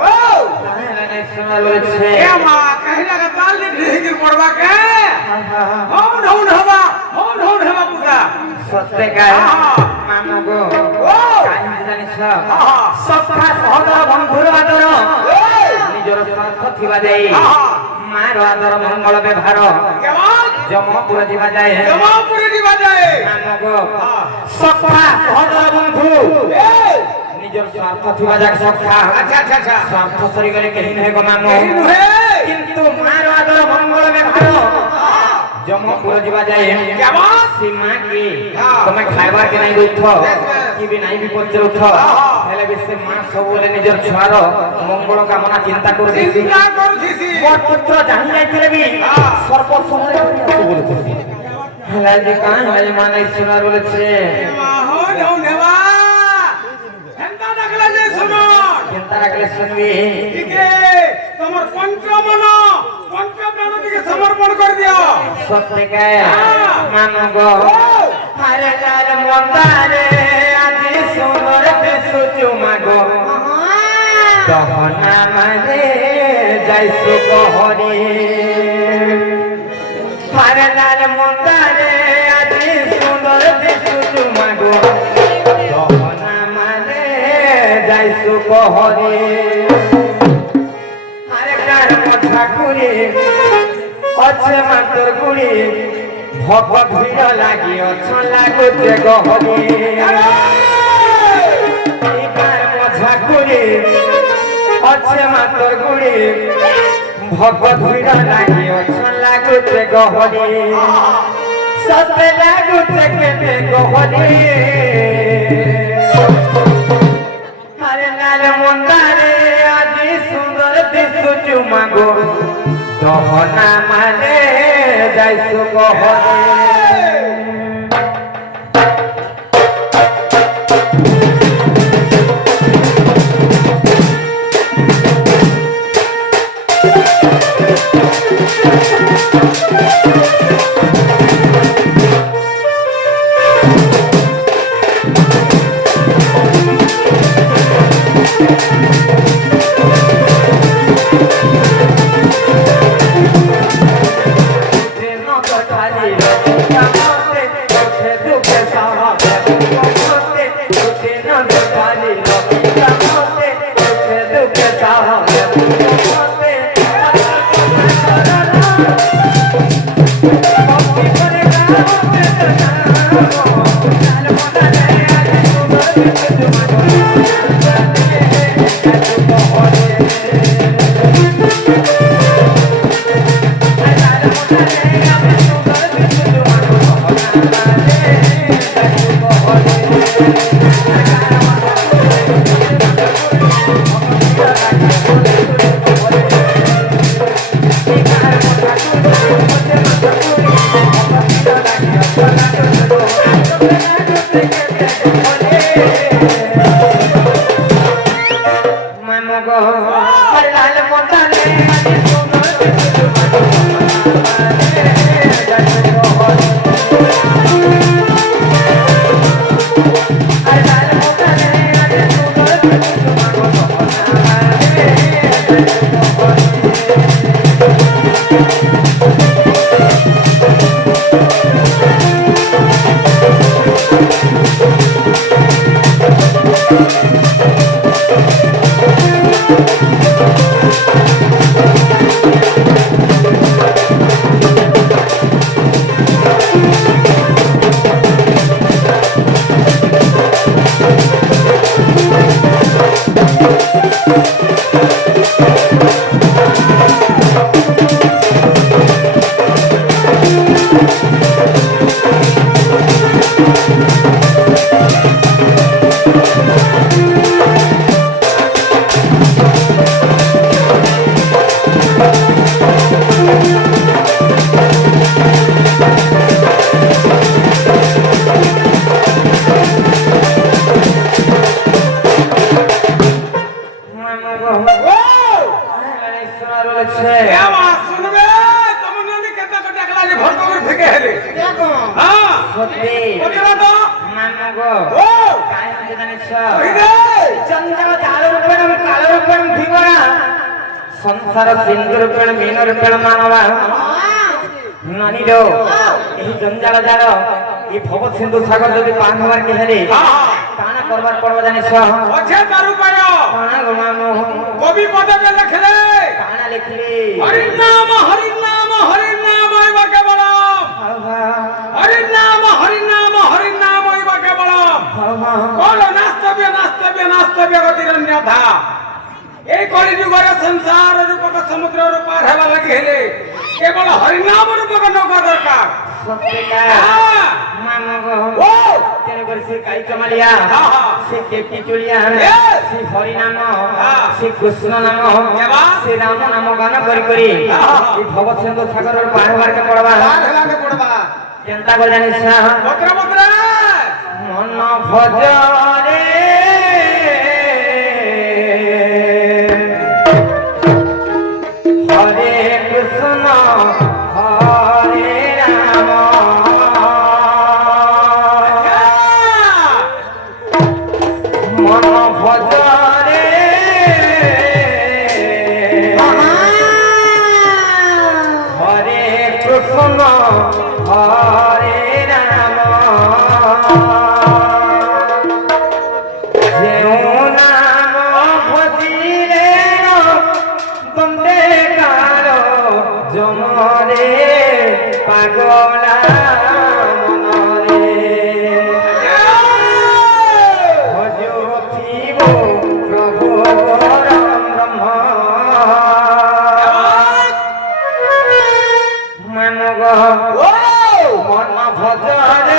ও তাহলে নাই শোনার বলছে এ মা কহিলা কা তাল দি ঢিকির পড়বা কে হন হবা পুরা সত্যি গায় মামু গো ও কাহিনী জানিস সখা সহদর বন্ধুর আদর নিজর স্বার্থ থিবা যাই মার আদর মঙ্গল ব্যবহার জমপুর দিবা যায় মামু গো সখা সহদর বন্ধু নিজর স্বার্থ থিবা যাক সখা আচ্ছা স্বার্থ সরি গলে কেহি নহে গো মামু কিন্তু মার আদর মঙ্গল ব্যবহার জমপুর দিবা যায় সীমা কি তুমি খাইবার কে নাই উঠ কি বি নাই বিপদ উঠ হেলে বি সে মা সবলে নিজের ছুয়ার মঙ্গল কামনা চিন্তা করছিস মোর পুত্র জানি যাইছিলে বি সর্ব সময় আছে বলেছিস হেলে যে কান হেলে মা নাই শোনার বলেছে মা হো নও নেবা হেনতা ডাকলে যে শুনো চিন্তা রাখলে শুনবি ঠিক তোমার পঞ্চমন পঞ্চপ্রাণ দিকে সমর্পণ করে দিও সত্যি কে মানো গো আরে লাল মন্দারে আদি সুন্দর দিশু চুমা গো দহনা মানে যাইসু কহরি আরে লাল মন্দারে আদি সুন্দর দিশু চুমা গো দহনা মানে যাইসু কহরি ঠাকুরে অছে মাতর গুড়ি ভগত ভিড় লাগি অছ লাগুছে গহরি এইবার মজা করে অছে মাতর গুড়ি ভগত ভিড় লাগি অছ লাগুছে গহরি সতে লাগুছে কেতে গহরি আরে লাল মন্দারে আদি সুন্দর দিশু চুমা গো দহনা মানে যাইসু গহরে चंद्र संसार सिंदूर पेड़ मीनर पेड़ मानवा नानी रो यही जंजाल जाल ये भव सिंधु सागर जदि पान हमार के हेरे काना करबार पड़बा जानि छ अच्छे दारू पायो काना गमानो कवि पद में लिखले काना लिखली हरि नाम आइबा के बलम हरि नाम आइबा के बलम बोलो नास्तव्य गतिरन्य था এই কলিযুগের সংসার রূপক সমুদ্র রূপার হেবা লাগি হেলে কেবল হরিনাম রূপক নৌকা দরকার सत्यका मामगो ও तेरे घर से काई कमालिया से देवकी चुलिया से हरि नाम से कृष्ण नाम से राम नाम गान करी करी ई भव सिंधु सागर पार पार के पड़बा হেলা কে পড়বা चिंता कर जानि छ বত্র मन भजरे हरे कृष्ण हरे राम मन भजरे हरे कृष्ण हरे राम जेऊ नाम भजिले बंदे कारो जमरे पागला मनरे भजो प्रभु परम ब्रह्म मानग मन भजरे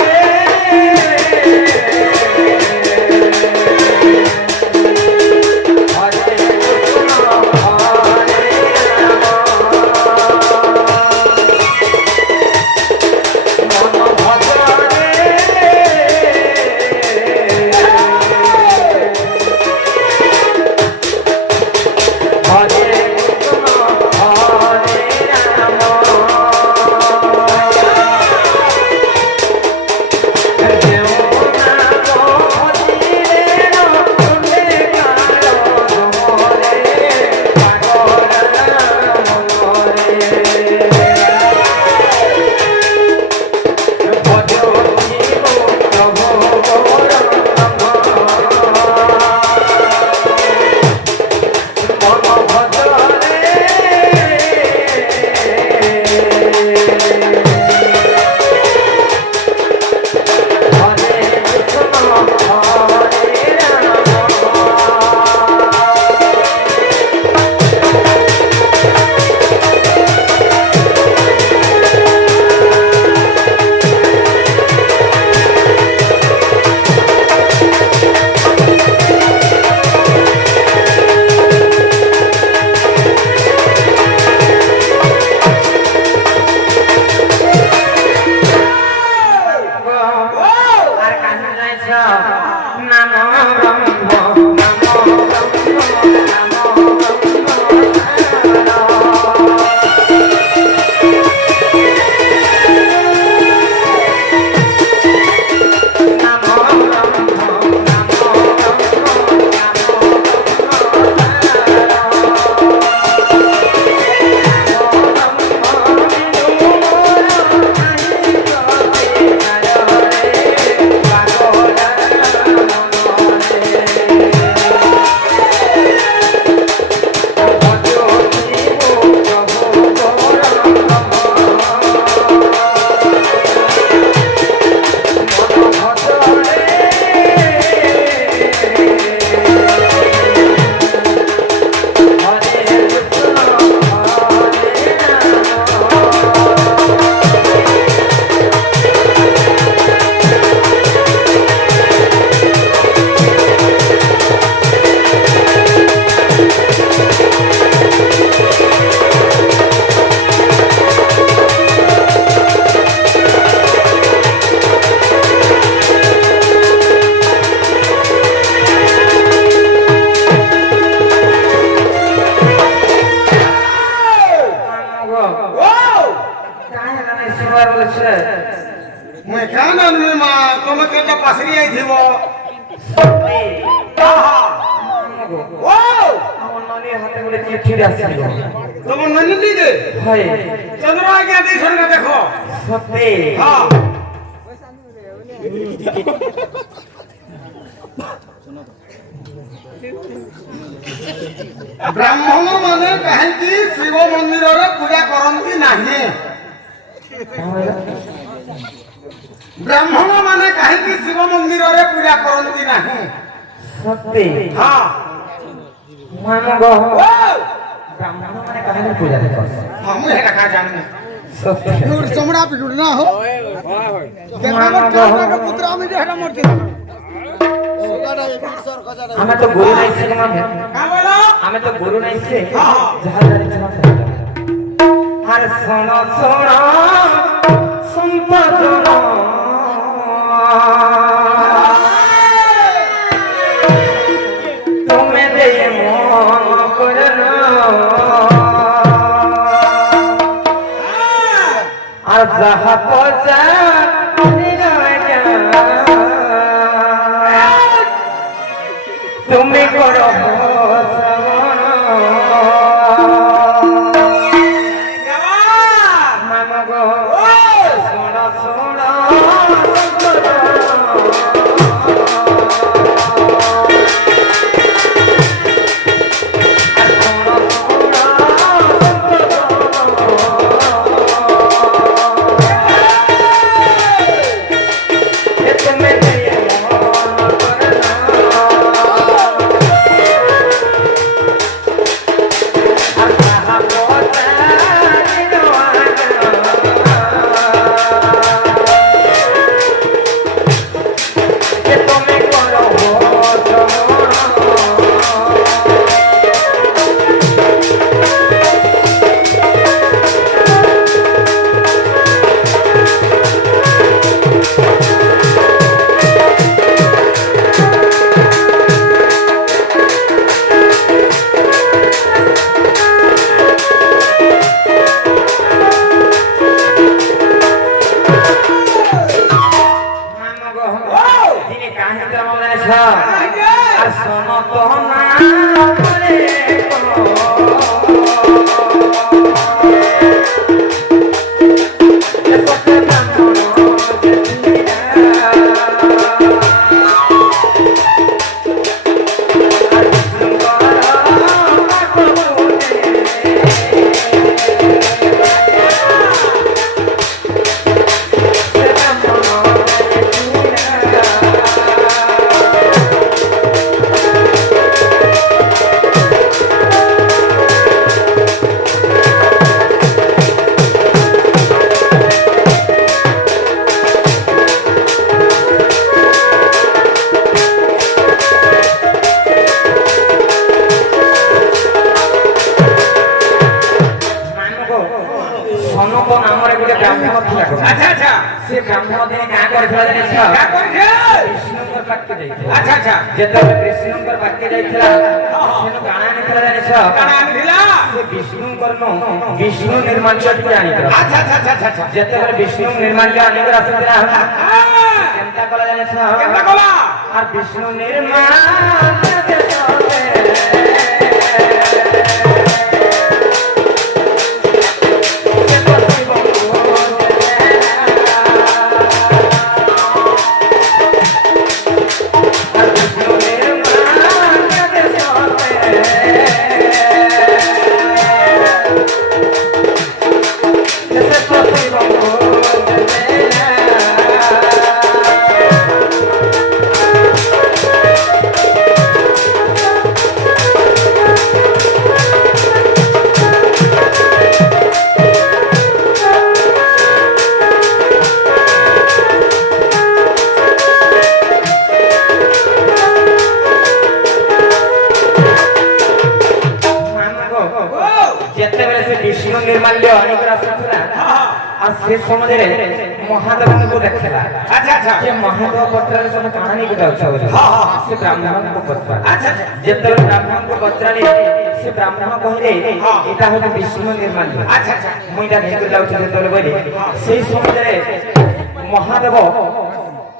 मैं क्या नाम में मां तुम के तो पसरी आई थी वो सत्य आहा मामगो ओ हमन হাতে বলে চিঠি আসছিল তোমার নানি দিকে হয় চন্দ্র আগে দেখো না দেখো সত্যি হ্যাঁ ব্রাহ্মণ মানে কাহিଁକି ଶିବ ମନ୍ଦିରରେ ପୂଜା କରନ୍ତି ନାହିଁ ବ୍ରାହ୍ମଣ ମାନେ କାହିଁକି ଶିବ ମନ୍ଦିରରେ ପୂଜା କରନ୍ତି ନାହିଁ সত্যি ହଁ ମାନବ ব্রাহ্মণ মানে কাহিনী পূজা করছে ହଁ ମୁଁ ହେଟା କାଁ ଜାଣିନି সত্যি ଚମଡ଼ା ପିଟୁଡି ନା ହୋ ପୁତ୍ର ଆମେ ଯେ ହେଟା ମରଛି हमें तो गुरु नहीं से माने କାଁ ବୋଲ हमें तो गुरु नहीं से हाँ। जहाँ जाने से माने हर सुनो सुनो सुनता सुनो तुम्हें दे मोह करना और जहाँ पहुँचा তুমি করো শ্রবণ মামা গো শোণ শোণ আর শোনো তো না আচ্ছা আচ্ছা সে ব্রাহ্মণ দিনে কাঁ করেছিল জানিস কাঁ করেছে কৃষ্ণঙ্কর পাটকে যাইছিল আচ্ছা আচ্ছা যেତେବେଳେ কৃষ্ণঙ্কর পাটকে ଯାଇଥିଲା ସେନୁ କାଣା ଆଣିଥିଲା ଜାଣିଛ କାଣା ଆଣିଥିଲା ସେ ବିଷ୍ଣୁଙ୍କର ବିଷ୍ଣୁ ନିର୍ମାଲ୍ୟ ଟିକେ ଆଣିଥିଲା ଆଚ୍ଛା ଆଚ୍ଛା ଆଚ୍ଛା ଆଚ୍ଛା ଯେତେବେଳେ ବିଷ୍ଣୁ ନିର୍ମାଲ୍ୟ ଆଣିକରି ଆସିଥିଲା କେନ୍ତା କଲା ଜାଣିଛ କେନ୍ତା କଲା আর বিষ্ণু ନିର୍ମାଲ୍ୟ আর সে সমাজের মহাদেবଙ୍କୁ ଦେଖିଲା আচ্ছা আচ্ছা যে মহাদেব পত্ରରେ some কাহিনী କହୁଛ ସେ ବ୍ରାହ୍ମଣଙ୍କୁ ପଚାରିଲା আচ্ছা ଯେତେବେଳେ ବ୍ରାହ୍ମଣଙ୍କୁ ପଚାରିଲେ ସେ ବ୍ରାହ୍ମଣ କହିଲେ ଏଟା ହଉଛି ବିଷ୍ଣୁ ନିର୍ମାଲ୍ୟ ଆଚ୍ଛା ଆଚ୍ଛା ମୁଁ ଏଟା ନେଇକି ଯାଉଛି ଯେତେବେଳେ କହିଲେ ସେଇ ସମାଜରେ ମହାଦେବ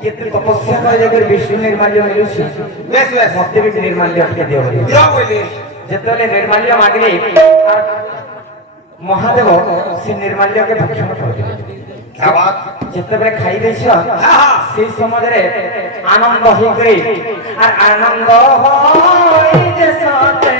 କେତେ ତପସ୍ୟା କରି ଯାଇକରି ବିଷ୍ଣୁ ନିର୍ମାଲ୍ୟ ମିଳୁଛି ବେଶ ବେଶ ମତେ ବି ନିର୍ମାଲ୍ୟ ଟିକେ ଦିଅ ବୋଲି ଦିଅ ବୋଇଲେ ଯେତେବେଳେ ନିର୍ମାଲ୍ୟ ମାଗିଲେ ମହାଦେବ ସେ ନିର୍ମାଲ୍ୟକେ ଭକ୍ଷଣ କରିଦେଲେ। ଯେତେବେଳେ ଖାଇ ଦେଇଛ সেই ସମୟରେ ଆନନ୍ଦ ହେଇକରି আর আনন্দ হয় দেশতে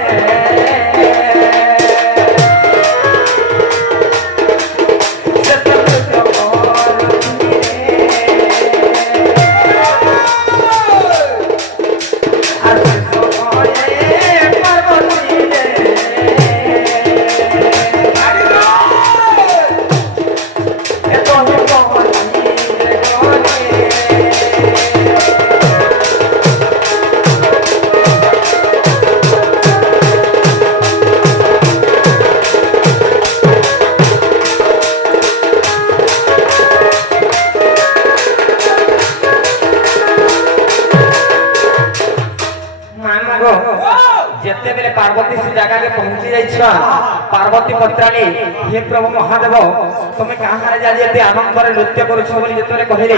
যেতেবেলে পার্বতী সে জায়গাকে পৌঁছি যাইছ পার্বতী পত্রালি হে প্রভু মহাদেব তুমি কাহারে যা যেতে আনন্দরে নৃত্য করছ বলি যেতরে কহিলে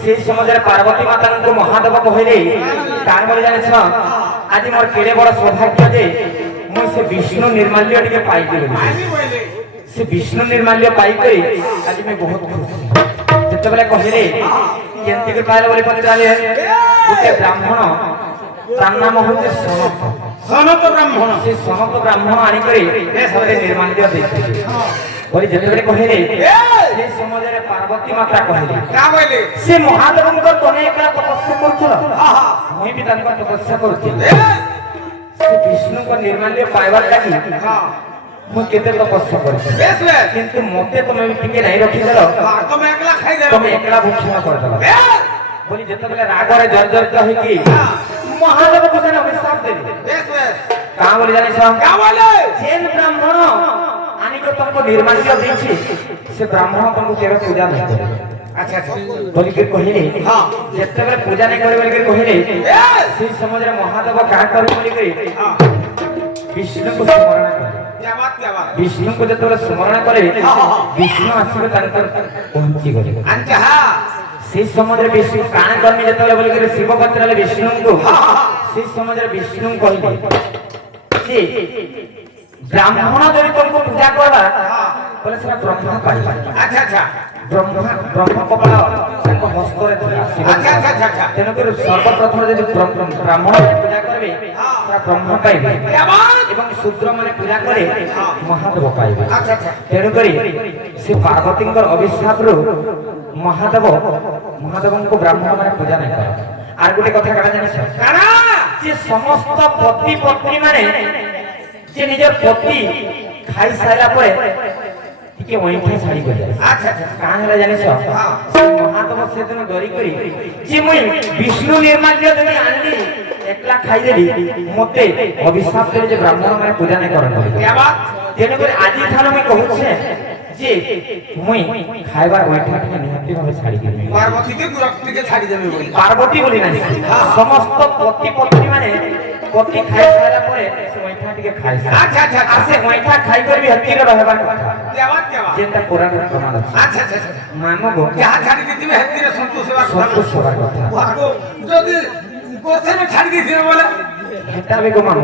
সেই সমাজের পার্বতী মাতাଙ୍କୁ মহাদেব কহিলে তার বলে জানিছ আজ মোর কেড়ে বড় সৌভাগ্য যে মুই সে বিষ্ণু নির্মাল্য টিকে পাইলি সে বিষ্ণু নির্মাল্য পাই করি আজ আমি বহুত খুশি যেতবেলে কহিলে কেমতি করে পাইলে বলি পত্রালি গোটে ব্রাহ্মণ তার নাম হচ্ছে সনত ব্রাহ্মণ সেই সনত ব্রাহ্মণ আনি করে সবে নির্মাল্য দিয়েছিল বলি যেতবেলে কহিলে সেই সমাজের পার্বতী মাতা কহিলে সে মহাদেবଙ୍କ তনে একলা তপস্যা করছিল মুই বি তাଙ୍କ তপস্যা করছিল সে বিষ্ণুଙ୍କ ନିର୍ମାଲ୍ୟ ପାଇବାର ଲାଗି ମୁଁ କେତେ ତପସ୍ୟା କରିଛି କିନ୍ତୁ ମତେ ତମେ ଟିକେ ନାହିଁ ରଖିଦେଲ ତମେ ଏକଲା ଭକ୍ଷଣ କରିଦେଲ বলি যেতবেলে রাগরে জর্জরিত হইকি মহাদেবকে যেন অভিশাপ দেলি কা বলি জানিস যেন ব্রাহ্মণ আনিকে তোমাকে নির্মাল্য দিয়েছি সে ব্রাহ্মণ তোমাকে কেবে পূজা নাই করে আচ্ছা আচ্ছা বলি কে কহিলে যেতবেলে পূজা নাই করে বলি কে কহিলে সেই সমাজের মহাদেব কা করে বলি কে বিষ্ণুকে স্মরণ করে বিষ্ণুকে যেতবেলে স্মরণ করে বিষ্ণু আসিবে তাঙ্কর পৌঁছি গলে আচ্ছা সেই সমুদ্রে বিষ্ণু কাণ কর্মী যেতবেলে বলি করে শিব পত্রালে বিষ্ণুଙ୍କୁ সেই সমুদ্রে বিষ্ণু কহিলে যে ব্রাহ্মণ যদি তোমাকে পূজা করবা বলে সেটা ব্রহ্মা পাইবা আচ্ছা আচ্ছা ব্রহ্ম কপাল তাଙ୍କ হস্তরে আচ্ছা আচ্ছা আচ্ছা তেন করে সর্বপ্রথম যদি ব্রাহ্মণ পূজা করবে সেটা ব্রহ্মা পাইবে এবং শূদ্র মানে পূজা করে মহাদেব পাইবে আচ্ছা আচ্ছা তেন করে সে পার্বতীଙ୍କର অভিশাপରୁ মহাদেবଙ୍କୁ ব্রাহ্মণ মানে পূজা নাই করে আর গোটে কথা কারা জানিস কারা যে সমস্ত পতি পত্নী মানে যে নিজের পতি খাই সাইলা পরে টিকে ওইঠা ছাড়ি গলে আচ্ছা আচ্ছা কান হলা জানিস মহাদেব সেদিন ডরি করি যে মুই বিষ্ণু নির্মাল্য যদি আনলি একলা খাই দেলি মতে অভিশাপ দেলে যে ব্রাহ্মণ মানে পূজা নাই করে তেনে করে আজি ঠানো আমি কহুছে যে মুই খাইবার ওইঠা টিকে নিহাতি ভাবে ছাড়ি দেবি পার্বতীকে দুরক্তিকে ছাড়ি দেবে বলি পার্বতী বলি না সমস্ত পতি পত্নী মানে পতি খাই সারা পরে সে ওইঠা টিকে খাই আচ্ছা আচ্ছা আসে ওইঠা খাই করবি হতিরে রহবার কথা যেটা পুরাণ প্রমাণ আছে আচ্ছা আচ্ছা মানবো যাহা ছাড়ি দিতিবে হতিরে সন্তোষ হবার কথা যদি কোসেনে ছাড়ি দিতিবে বলে এটা भी को मानो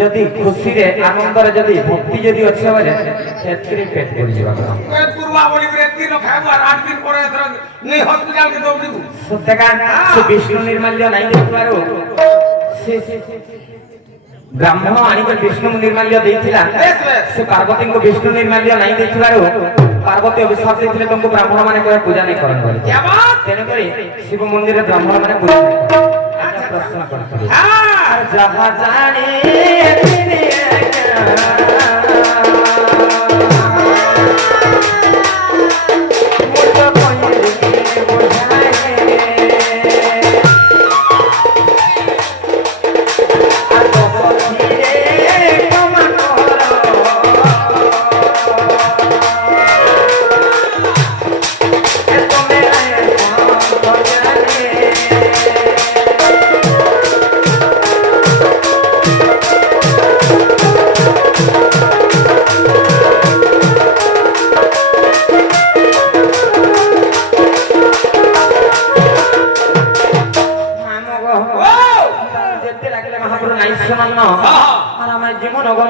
যদি খুশি রে আনন্দরে যদি ভক্তি যদি আছে বলে সেতরি পেট পড়ি যাবা পেট পুরবা বলি করে একদিন খাইবো আর 8 দিন পরে ধর নেই হসপিটাল কে দৌড়িবু সত্যকা সে বিষ্ণু নির্মাল্য নাই দেখবারো সে ব্রাহ্মণ আনিকে বিষ্ণু নির্মাল্য দেইছিলা সে পার্বতীଙ୍କୁ বিষ্ণু নির্মাল্য নাই দেইছিলারো পার্বতী অভিশাপ দিছিলে তোমাকে ব্রাহ্মণ মানে করে পূজা নাই করন বলে কি বাত তেনে করে শিব মন্দিরে ব্রাহ্মণ মানে পূজা নাই আচ্ছা প্রশ্ন করতে আর যাহা জানে তিনি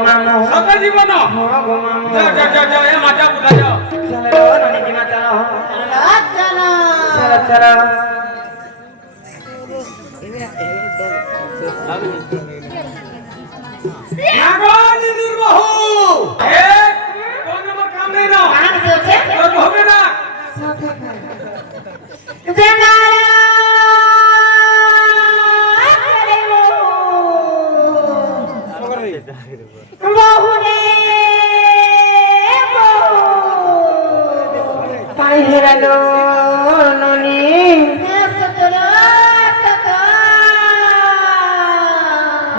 মামু সবে জীবন হো গো মামু যাও যাও যাও যাও এ মাথা পুটা যাও চলো ননি কি মা চলো চলো চলো নাগনি নির্বহু এ কোন নম্বর কাম নেই না তোর হবে না পাই হেরালো ননি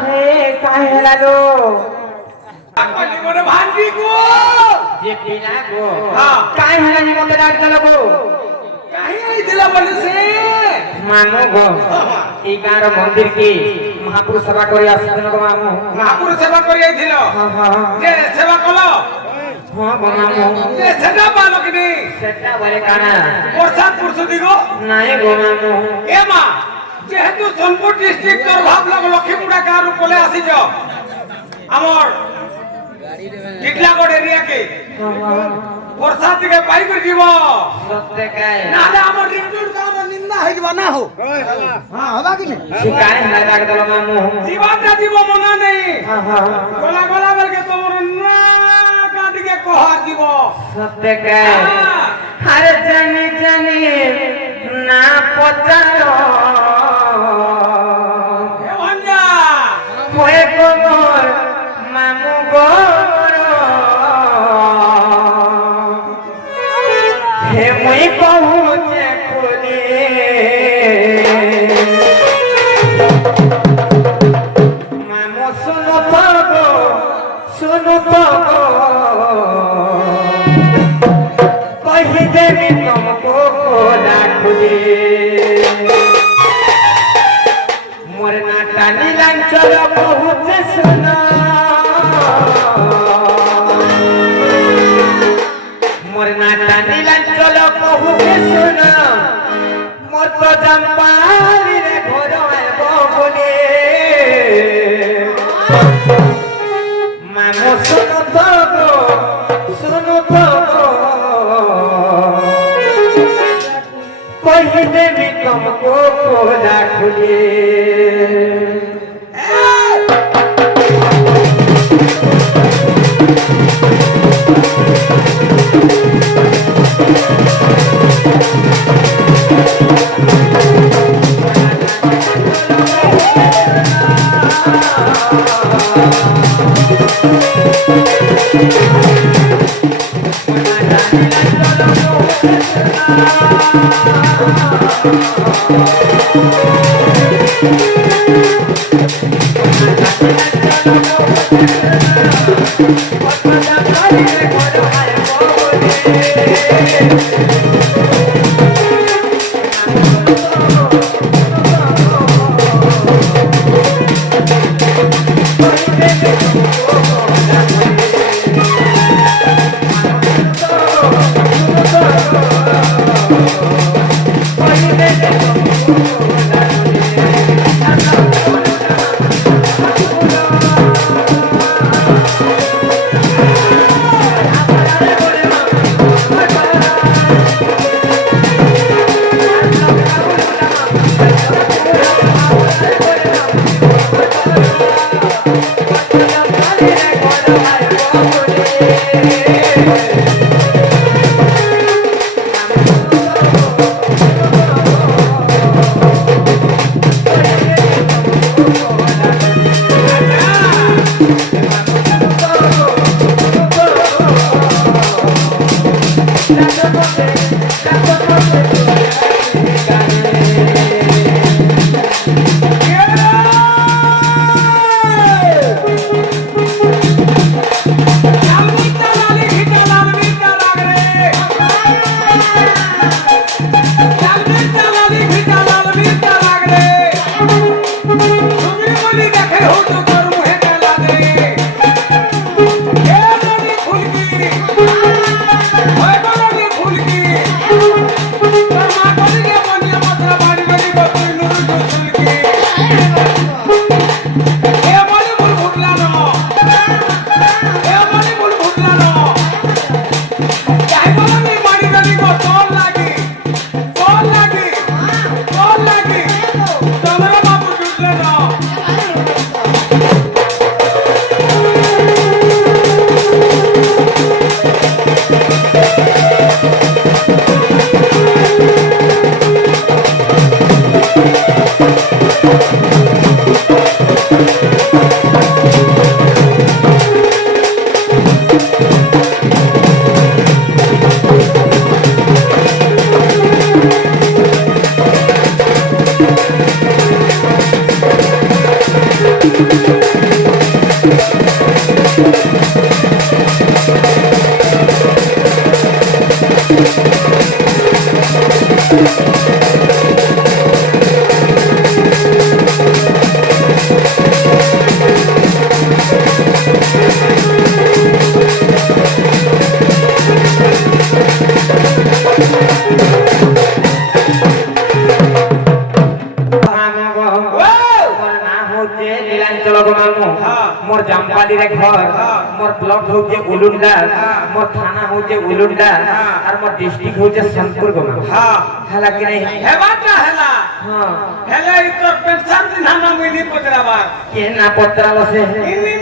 হে কাই হেরালো আপনি জীবনে ভান্তি গো যে বিনা গো হ্যাঁ। কাই হেরানি মতে ডাক দিলো গো কাহিনী দিলা বলেছে মামু গো এই গাঁর মন্দির কি মহাপুরুষ সেবা করে আসছেন গো মামু মহাপুর সেবা করে আইছিল হ্যাঁ হ্যাঁ যে সেবা কলো হ্যাঁ গো মামু যে সেটা পালো কি নি সেটা বলে কানা প্রসাদ পুরুষ দিগো নাই গো মামু এ মা যেহেতু সোনপুর ডিস্ট্রিক্ট তোর ভাবলক লক্ষ্মীপুরা গাঁর উপরে আসিছ আমার টিটলাগড় এরিয়াকে প্রসাদ থেকে পাই করে দিব সত্যি কাই নাহলে আমার রিন্টুর কাম নিন্দা হই দিবা না হো হ্যাঁ হবা কি নি শিকাই হেরা ডাক দিলো মামু জীবনটা দিব মনা নেই হ্যাঁ হ্যাঁ গলা গলা বলকে তোমার না কাদিকে কহার দিব সত্যি কাই আরে জানি জানি না পচালো এ ভাঞ্জা হয়ে গোবর মামু গোর হে মুই কহুছে খুলি মামু শুনো তো গো শুনো তো গো কহি দেবি তুমকো খোলা খুলি মোর নাটা নীলাঞ্চল বহুতে শোনা মোর নাটা নীলাঞ্চল বহুতে শোনা মোর তো জম্পালি রে ঘর আইব বলে মামু শুনো তো গো শুনো তো গো কহি দেবি তুমকো খোলা খুলি আমি তালালি জামপালি রে ঘর মোর ব্লক হচ্ছে উলুন্ডা মোর থানা হচ্ছে উলুন্ডা আর মোর ডিস্ট্রিক্ট হচ্ছে সোনপুর গোমা হ্যাঁ হেলা কি নাই হেবাটা হেলা হ্যাঁ হেলা ই তোর পেনশন দিন আমরা মিলি পচরাবার কে না পত্রাল আছে ইনি